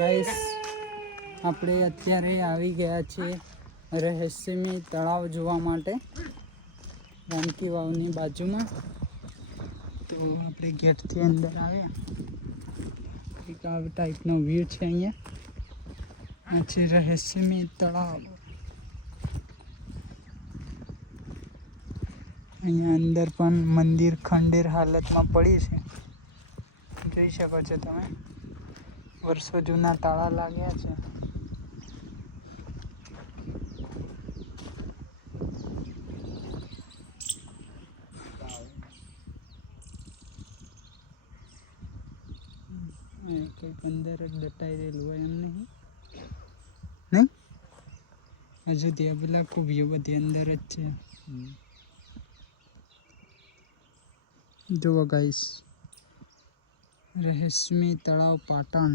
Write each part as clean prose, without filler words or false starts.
Guys આપણે અત્યારે આવી ગયા છીએ રહસ્યમય તળાવ જોવા માટે રાણકી વાવની બાજુમાં. તો આપણે ગેટથી અંદર આવ્યા. એક આ ટાઈપનો વ્યૂ છે અહીંયા. આ છે રહસ્યમય તળાવ. અહીંયા અંદર પણ મંદિર ખંડેર હાલતમાં પડી છે, જોઈ શકો છો તમે. વર્ષો જૂના તાળા લાગ્યા છે. કંઈક અંદર જ દટાઈ રહેલું હોય એમ નહીં. હજુ ત્યાં પેલા ખૂબીઓ બધી અંદર જ છે. જુઓ ગાઈસ, રહસ્યમય તળાવ પાટણ.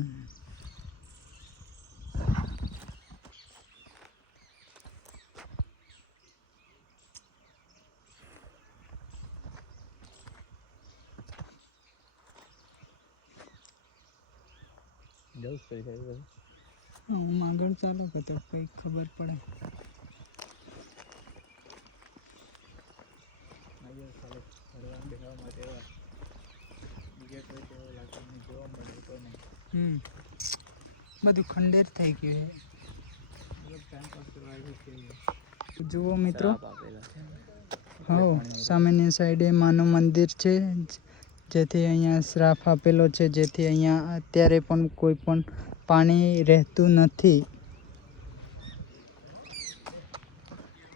હું આગળ ચાલો કે તો કંઈક ખબર પડે. બધું ખંડેર થઈ ગયું છે. જુઓ મિત્રો, હા, સામેની સાઈડે માનું મંદિર છે, જેથી અહીંયા શ્રાપ આપેલો છે, જેથી અહીંયા અત્યારે પણ કોઈ પણ પાણી રહેતું નથી.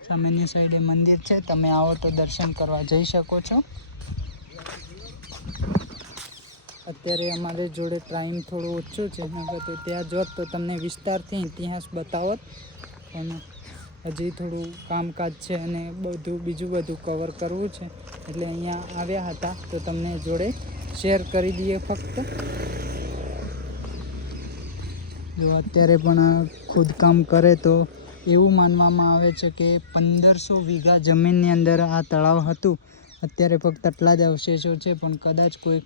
સામેની સાઈડે મંદિર છે, તમે આવો તો દર્શન કરવા જઈ શકો છો. અત્યારે અમારે જોડે ટાઈમ થોડો ઓછો છે, તો ત્યાં જોત તો તમને વિસ્તારથી ઇતિહાસ બતાવત, પણ હજી થોડું કામકાજ છે અને બીજું બધું કવર કરવું છે, એટલે અહીંયા આવ્યા હતા તો તમને જોડે શેર કરી દઈએ ફક્ત. જો અત્યારે પણ ખોદકામ કરે તો એવું માનવામાં આવે છે કે 1500 વીઘા જમીનની અંદર આ તળાવ હતું. અત્યારે ફક્ત આટલા જ અવશેષો છે, પણ કદાચ કોઈ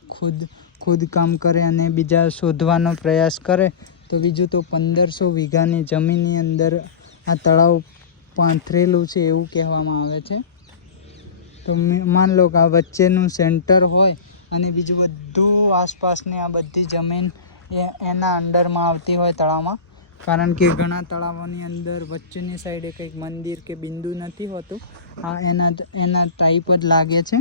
ખોદકામ કરે અને બીજા શોધવાનો પ્રયાસ કરે તો બીજું તો 1500 વીઘાની જમીનની અંદર આ તળાવ પાથરેલું છે એવું કહેવામાં આવે છે. તો માન લો કે આ વચ્ચેનું સેન્ટર હોય અને બીજું બધું આસપાસની આ બધી જમીન એના અંડરમાં આવતી હોય તળાવમાં, કારણ કે ઘણા તળાવોની અંદર વચ્ચેની સાઈડે કંઈક મંદિર કે બિંદુ નથી હોતું. આ એના ટાઈપ જ લાગે છે.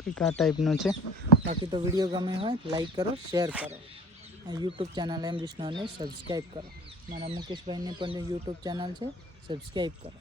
કંઈક આ ટાઈપનું છે. બાકી તો વિડીયો ગમે હોય લાઈક કરો, શેર કરો. યુટ્યુબ ચેનલ એમ વિષ્ણુને સબસ્ક્રાઈબ કરો. મારા મુકેશભાઈને પણ યુટ્યુબ ચેનલ છે, સબસ્ક્રાઈબ કરો.